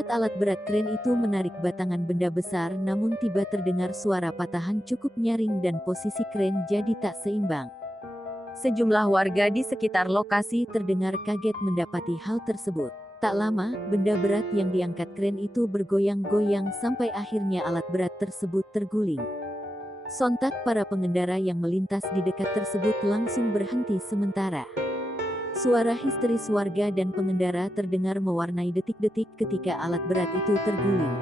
Saat alat berat kren itu menarik batangan benda besar namun tiba terdengar suara patahan cukup nyaring dan posisi kren jadi tak seimbang. Sejumlah warga di sekitar lokasi terdengar kaget mendapati hal tersebut. Tak lama, benda berat yang diangkat kren itu bergoyang-goyang sampai akhirnya alat berat tersebut terguling. Sontak para pengendara yang melintas di dekat tersebut langsung berhenti sementara. Suara histeris warga dan pengendara terdengar mewarnai detik-detik ketika alat berat itu terguling.